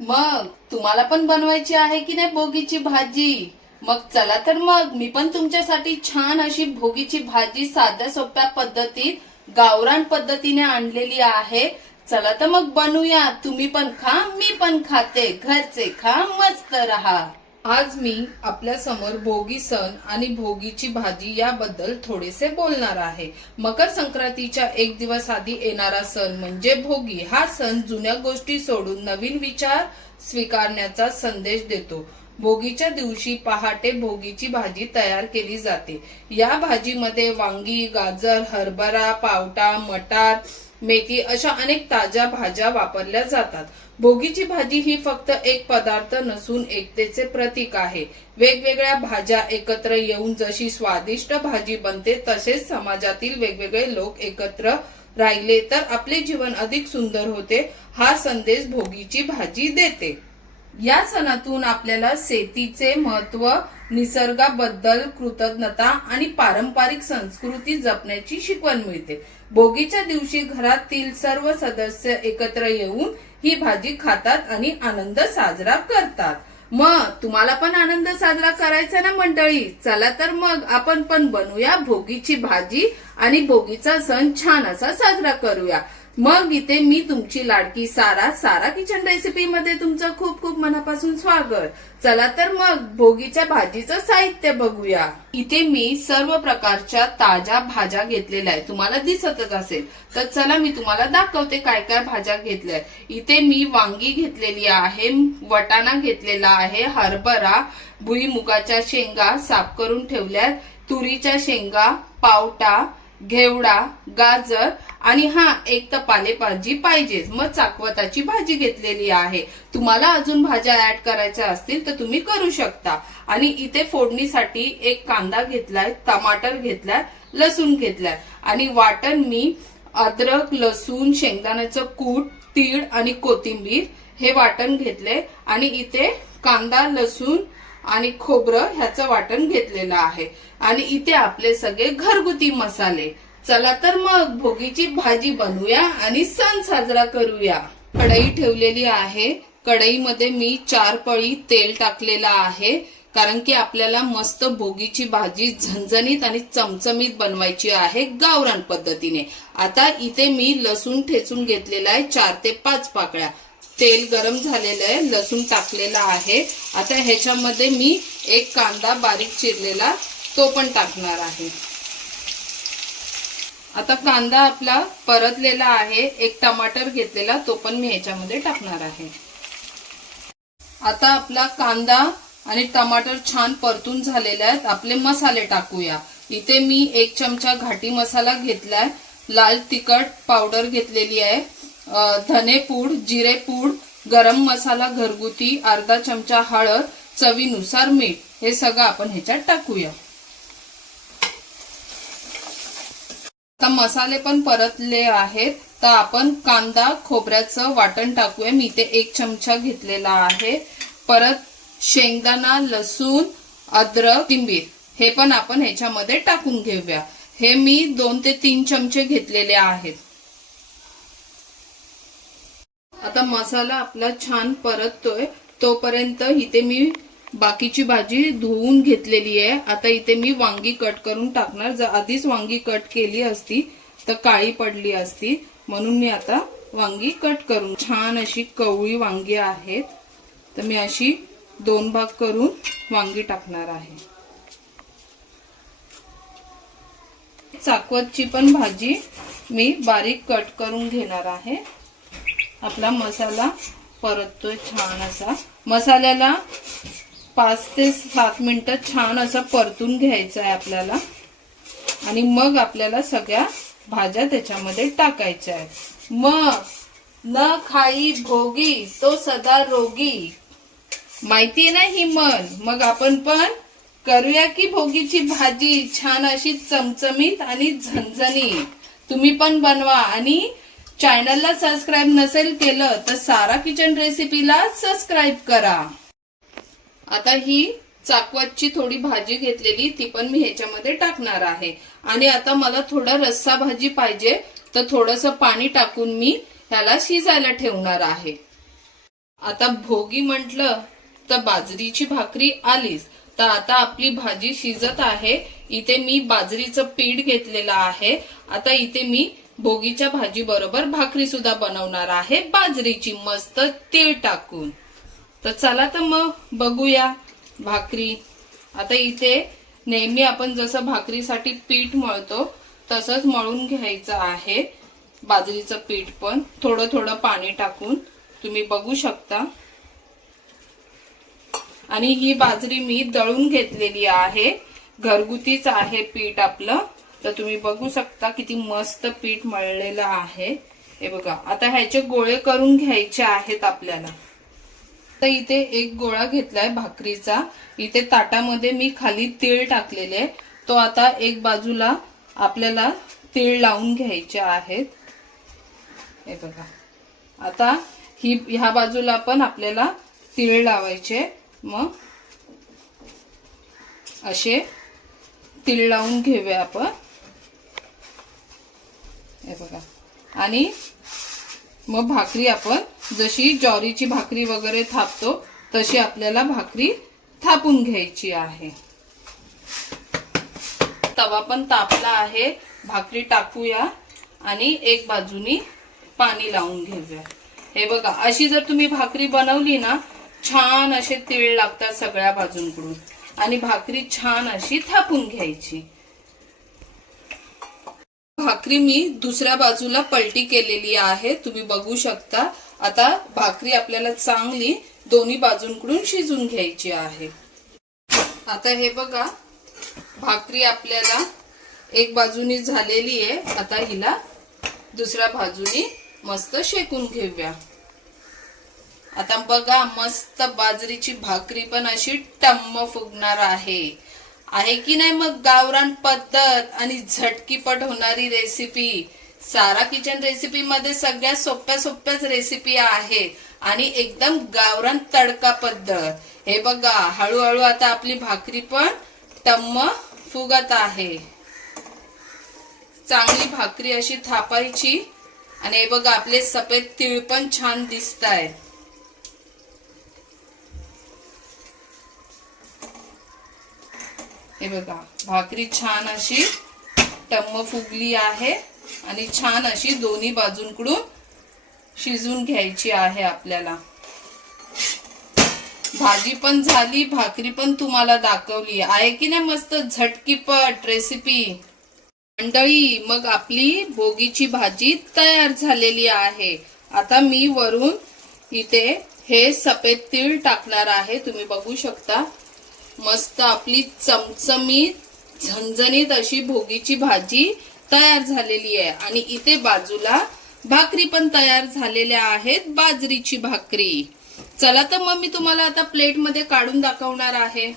मग तुम्हाला पण बनवायची आहे की नाही भोगीची भाजी? मग चला तर मग मी पण तुमच्यासाठी छान अशी भोगीची भाजी साध्या सोप्या पद्धतीत गावरान पद्धतीने आणलेली आहे. चला तर मग बनवूया. तुम्ही पण खा, मी पण खाते. घरचे खा, मस्त रहा. आज मी आपल्या समोर भोगी सण आणि भोगीची भाजी याबद्दल थोडेसे बोलणार आहे. मकर संक्रांतीच्या एक दिवस आधी येणारा सण म्हणजे भोगी. हा सण जुन्या गोष्टी सोडून नवीन विचार स्वीकारण्याचा संदेश देतो. भोगीच्या दिवशी पहाटे भोगीची भाजी तयार केली जाते. या भाजीमध्ये वांगी, गाजर, हरभरा, पावटा, मटार, मेथी अशा अनेक ताज्या भाज्या वापरल्या जातात. भोगीची भाजी ही फक्त एक पदार्थ नसून एकतेचे प्रतीक आहे. वेगवेगळ्या भाज्या एकत्र येऊन जशी स्वादिष्ट भाजी बनते, तसेच समाजातील वेगवेगळे लोक एकत्र राहिले तर आपले जीवन अधिक सुंदर होते, हा संदेश भोगीची भाजी देते. या सणातून आपल्याला शेतीचे महत्व, निसर्गाबद्दल कृतज्ञता आणि पारंपरिक संस्कृती जपण्याची शिकवण मिळते. भोगीच्या दिवशी घरातील सर्व सदस्य एकत्र येऊन ही भाजी खातात आणि आनंद साजरा करतात. मग तुम्हाला पण आनंद साजरा करायचा ना मंडळी? चला तर मग आपण पण बनवूया भोगीची भाजी आणि भोगीचा सण छान असा साजरा करूया. मग इथे मी तुमची लाडकी सारा किचन रेसिपी मध्ये तुमचं खूप खूप मनापासून स्वागत. चला तर मग भोगीच्या भाजीचं साहित्य बघूया. इथे मी सर्व प्रकारच्या ताज्या भाज्या घेतलेल्या आहेत, तुम्हाला दिसतच असेल. तर चला मी तुम्हाला दाखवते काय काय भाज्या घेतल्या. इथे मी वांगी घेतलेली आहे, वटाणा घेतलेला आहे, हरभरा, भुईमुगाच्या शेंगा साफ करून ठेवल्यात, तुरीच्या शेंगा, पावटा, घेवडा, गाजर आणि एक तर पालेभाजी पाहिजेच. मग चाकवताची भाजी घेतलेली आहे. तुम्हाला अजून भाज्या ऍड करायच्या असतील तर तुम्ही करू शकता. आणि इथे फोडणीसाठी एक कांदा घेतलाय, टमाटर घेतलाय, लसूण घेतलाय आणि वाटण मी अद्रक, लसूण, शेंगदाण्याचं कूट, तीळ आणि कोथिंबीर हे वाटण घेतले. आणि इथे कांदा, लसूण आणि खोबरं ह्याचं वाटण घेतलेलं आहे. आणि इथे आपले सगळे घरगुती मसाले. चला तर मग भोगीची भाजी बनवूया आणि सण साजरा करूया. कढई ठेवलेली आहे. कढईमध्ये मी 4 पळी तेल टाकलेलं आहे, कारण की आपल्याला मस्त भोगीची भाजी झणझणीत आणि चमचमीत बनवायची आहे गावरान पद्धतीने. आता इथे मी लसूण ठेचून घेतलेला आहे 4 ते 5 पाकळ्या. तेल गरम झालेलं आहे, लसूण टाकलेला आहे. आता ह्याच्यामध्ये मी एक कांदा बारीक चिरलेला तो पण टाकणार आहे. आता कांदा आपला परतलेला आहे. एक टमाटर घेतलेला तो पण मी ह्याच्यामध्ये टाकणार आहे. आता आपला कांदा आणि टमाटर छान परतून झालेले आहेत. आपले मसाले टाकूया. इथे मी 1 चमचा घाटी मसाला घेतलाय, लाल तिखट पावडर घेतलेली आहे, धनेपूड, जिरेपूड, गरम मसाला घरगुती, अर्धा चमचा हळद, चवीनुसार मीठ, हे सगळं आपण ह्याच्यात टाकूया. आता मसाले पण परतले आहेत, तर आपण कांदा खोबऱ्याचं वाटण टाकूया. मी इथे 1 चमचा घेतलेला आहे. परत शेंगदाणा, लसूण, अद्रक, कोथिंबीर हे पण आपण ह्याच्यामध्ये टाकून घेऊया. हे मी 2 ते 3 चमचे घेतलेले आहेत. आता मसाला आपला छान परततोय, तोपर्यंत इथे मी बाकीची भाजी धुवून घेतलेली आहे. आता इथे मी वांगी कट करून टाकणार. जर आधीच वांगी कट केली असती तर काळी पडली असती, म्हणून मी आता वांगी कट करून, छान अशी कवळी वांगी आहेत, तर मी अशी 2 भाग करून वांगी टाकणार आहे. चाकवतची पण भाजी मी बारीक कट करून घेणार आहे. आपला मसाला परततोय छान असा. मसाल्याला 5 ते 7 मिनिटं छान असं परतून घ्यायचं आहे आपल्याला. आणि मग आपल्याला सगळ्या भाज्या त्याच्यामध्ये टाकायच्या आहेत. मग न खाई भोगी तो सदा रोगी, माहिती ना ही म्हण. मग आपण पण करूया की भोगीची भाजी छान अशी चमचमीत आणि झणझणीत. तुम्ही पण बनवा आणि चॅनलला सबस्क्राईब नसेल केलं तर सारा किचन रेसिपीला सबस्क्राईब करा. आता ही चाकवतची थोडी भाजी घेतलेली ती पण मी ह्याच्यामध्ये टाकणार आहे. आणि आता मला थोडा रस्सा भाजी पाहिजे, तर थोडंसं पाणी टाकून मी ह्याला शिजायला ठेवणार आहे. आता भोगी म्हटलं तर बाजरीची भाकरी आलीच। तर आता आपली भाजी शिजत आहे। इथे मी बाजरीचं पीठ घेतलेलं आहे। आता इथे मी भोगीच्या भाजी बरोबर भाकरी सुद्धा बनवणार आहे बाजरीची, मस्त तीळ टाकून। तर चला तर मग बघूया भाकरी। आता इथे नेहमी आपण जसं भाकरीसाठी पीठ मळतो तसंच मळून घ्यायचं आहे बाजरीचं पीठ, पण थोडं थोडं पाणी टाकून तुम्ही बघू शकता। आणि ही बाजरी मी दळून घेतलेली आहे, घरगुतीच आहे पीठ आपलं। तर तुम्ही बघू शकता किती मस्त पीठ मळलेलं आहे। हे बघा, आता ह्याचे गोळे करून घ्यायचे आहेत आपल्याला। तर इथे एक गोळा घेतलाय भाकरीचा। इथे ताटामध्ये मी खाली तीळ टाकलेले, तो आता एक बाजूला आपल्याला तीळ लावून घ्यायचे आहेत। हे बघा, आता ह्या बाजूला पण आपल्याला तीळ लावायचे। मग असे तीळ लावून घेऊया आपण। हे बघा, आणि मग भाकरी आपण जशी ज्वारीची भाकरी वगैरे थापतो तशी आपल्याला भाकरी थापून घ्यायची आहे। तवा पण तापला आहे, भाकरी टाकूया आणि एक बाजूनी पाणी लावून घेऊया। हे बघा, अशी जर तुम्ही भाकरी बनवली ना, छान असे तीळ लागतात सगळ्या बाजूंकडून आणि भाकरी छान अशी थापून घ्यायची। भाकरी मी दुसऱ्या बाजूला पलटी केलेली आहे, तुम्ही बघू शकता। आता भाकरी आपल्याला चांगली दोन्ही बाजूंकडून शिजून घ्यायची आहे। आता हे बघा, भाकरी आपल्याला एक बाजूनी झालेली आहे। आता हिला दुसऱ्या बाजूनी मस्त शेकून घेऊया। आता बघा, मस्त बाजरीची भाकरी पण अशी टम्म फुगणार आहे की नाही? मग गावरान पद्धत आणि झटकीपट होणारी रेसिपी। सारा किचन रेसिपी मध्ये सगळ्यात सोप्याच रेसिपी आहे आणि एकदम गावरान तडका पद्धत। हे बघा, हळूहळू आता आपली भाकरी पण टम्म फुगत आहे। चांगली भाकरी अशी थापायची आणि हे बघा, आपले सफेद तीळ पण छान दिसतायत। हे बघा, भाकरी छान अशी टम्म फुगली आहे आणि छान अशी दोन्ही बाजूंकडून शिजून घ्यायची आहे आपल्याला। भाजी पण झाली, भाकरी पण तुम्हाला दाखवली आहे की नाही? मस्त झटकीपट रेसिपी। मंडळी, मग आपली भोगीची भाजी तयार झालेली आहे। आता मी वरून इथे हे सफेद तीळ टाकणार आहे, तुम्ही बघू शकता। मस्त आपली चमचमीत झणझणीत अशी भोगीची भाजी तयार झालेली आहे आणि इथे बाजूला भाकरी पण तयार झालेल्या आहेत, बाजरीची भाकरी। चला तर मग मी तुम्हाला आता प्लेट मध्ये काढून दाखवणार आहे।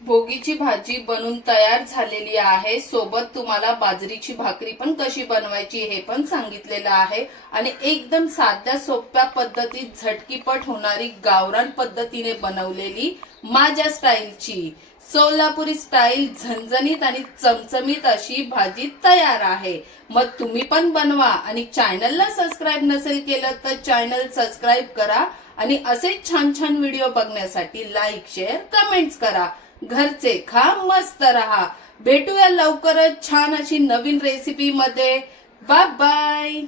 भोगीची भाजी बनून तयार झालेली आहे, सोबत तुम्हाला बाजरीची भाकरी पण कशी बनवायची हे पण सांगितलेलं आहे आणि एकदम साध्या सोप्या पद्धतीत झटकीपट होणारी गावरान पद्धतीने बनवलेली माझ्या स्टाईलची सोलापुरी स्टाईल झणझणीत आणि चमचमीत अशी भाजी तयार आहे। मग तुम्ही पण बनवा आणि चॅनलला सबस्क्राईब नसेल केलं तर चॅनल सबस्क्राईब करा आणि असे छान छान व्हिडिओ बघण्यासाठी लाईक, शेअर, कमेंट्स करा। घरचे खा, मस्त रहा। भेटूया लवकरच छान अशी नवीन रेसिपी मध्ये। Bye bye.